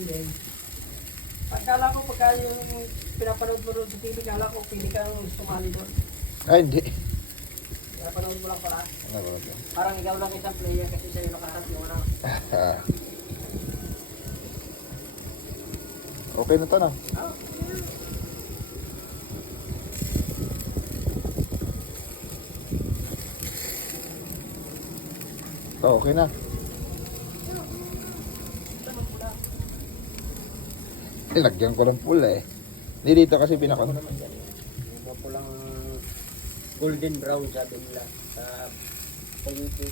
din. Pagkala ko, pagka yung pinapanood mo doon sa TV, kala ko, pili ka nung sumali doon. Ay, hindi. Pinapanood mo lang pala. Ano ba ito? Parang ikaw lang isang player kasi sa'yo nakaharap yung ano. Okay na to na. Ah, Oh, okay na. Lagyan ko ng pula eh. Hindi dito kasi pinaka... yung pulang golden brown sabi nila sa YouTube.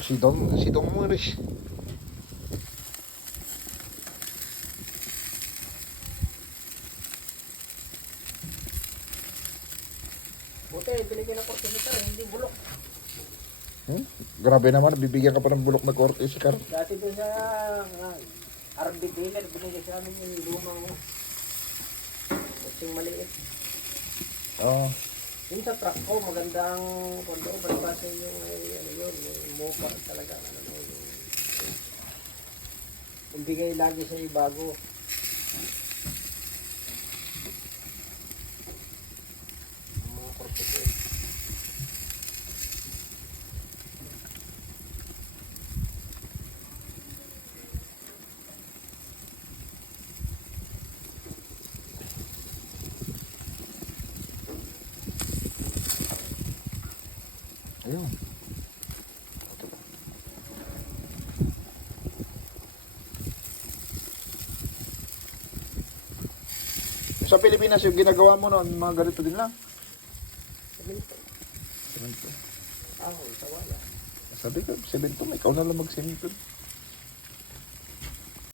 Si Dong Muris. Buti, binigyan ng kortesitar, hindi bulok. Grabe naman, bibigyan ka pa ng bulok na korte si Carl. Dati doon sa RB dealer, binigyan sa amin yung lumang kutsing maliit. Oo. Yung sa truck ko, magandang kondo, balibasa yung ano yun, yung mopa talaga. Ano, yung bigay lagi sa bago. Mga kortesitar. Ayun. Sa Pilipinas, yung ginagawa mo noon, mga ganito din lang. Semento. Semento. Ahoy, sa wala. Sabi ko, semento, ikaw na lang mag-semento.